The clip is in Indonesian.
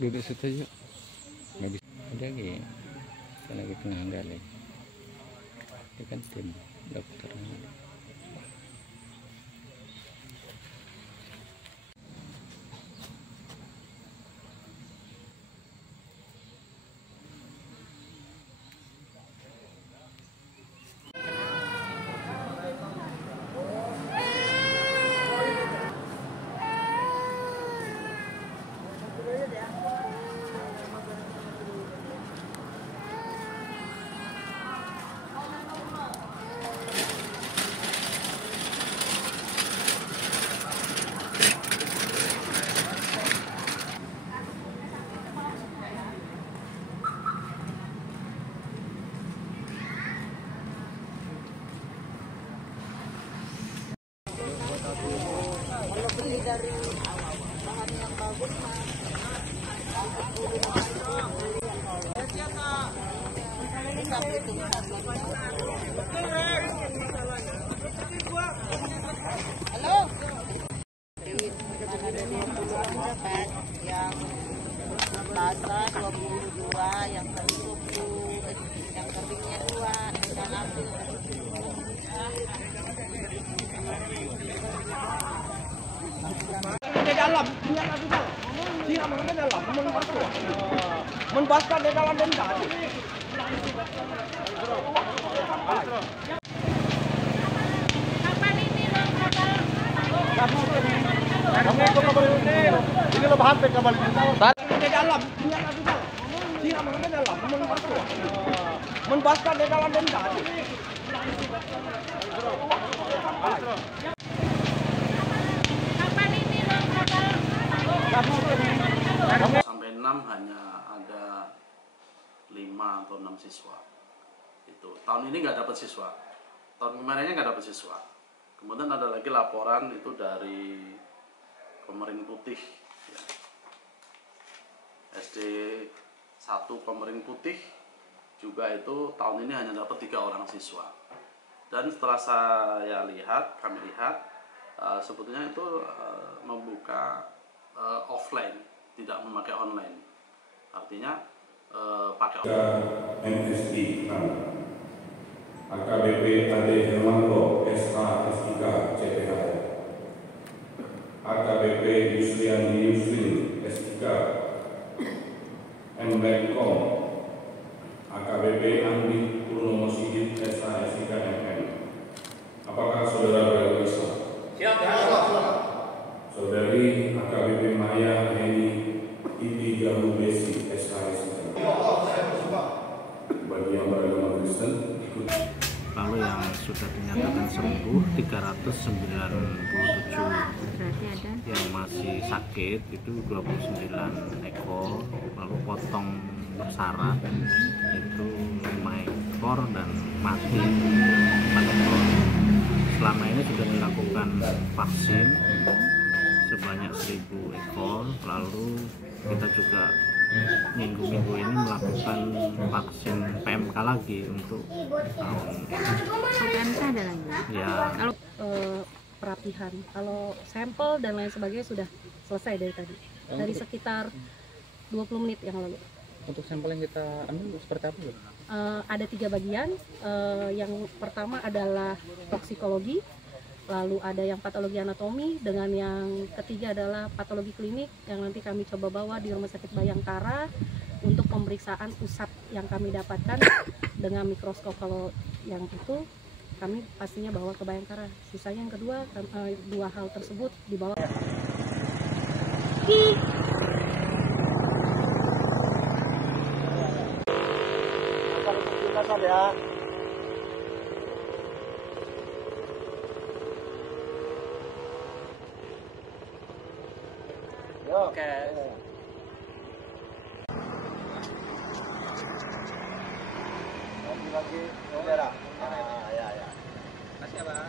Duduk situ aja. Nggak bisa. Udah lagi. Kan lagi tengah gali. Dia kan tim dokter. Dari bahan yang bagus halo ada di dapat yang basah 22, yang kering 20, yang keringnya 2, yang ambil di dalam, dia di dalam, membaskan di dalam denda. kapan ini lo kapal? Kami itu kabel ini lo bahan kabel di dalam, dia di dalam, membaskan di dalam denda. Sampai 6 hanya ada 5 atau 6 siswa. Itu tahun ini nggak dapat siswa. Tahun kemarinnya nggak dapat siswa. Kemudian ada lagi laporan itu dari Komering Putih, ya. SD 1 Komering Putih juga itu tahun ini hanya dapat 3 orang siswa. Dan setelah kami lihat sebetulnya itu membuka offline, tidak memakai online. Artinya pakai MSI AKBP Ade Hermanto SH S3 CPH, AKBP Yusriandi Yusrin S3 MBkom, AKBP Andi Purnomo Sigit SH S3 MM. Apakah saudara berada Islam? Siap. Saudari AKBP Maya Heni Iti Gamu Besi SHS. Bagi yang beragama Kristen ikut. Lalu yang sudah dinyatakan sembuh 397. Berarti ada Yang masih sakit itu 29 ekor. Lalu potong bersaraf itu 5 ekor dan mati 4 ekor. Selama ini sudah dilakukan vaksin sebanyak 1000 ekor, lalu kita juga minggu-minggu ini melakukan vaksin PMK lagi untuk tahun PMK ada lagi. ya. Kalau perapihan, kalau sampel dan lain sebagainya sudah selesai dari tadi, dari sekitar 20 menit yang lalu. Untuk sampel yang kita ambil seperti apa, Bu? Ada 3 bagian. Yang pertama adalah toksikologi, lalu ada yang patologi anatomi, dengan yang ketiga adalah patologi klinik yang nanti kami coba bawa di Rumah Sakit Bayangkara untuk pemeriksaan pusat yang kami dapatkan dengan mikroskop. Kalau yang itu kami pastinya bawa ke Bayangkara. Sisanya yang kedua, 2 hal tersebut dibawa. Ya. Oke. Lagi bendera. Ya. Kasih ya, Pak.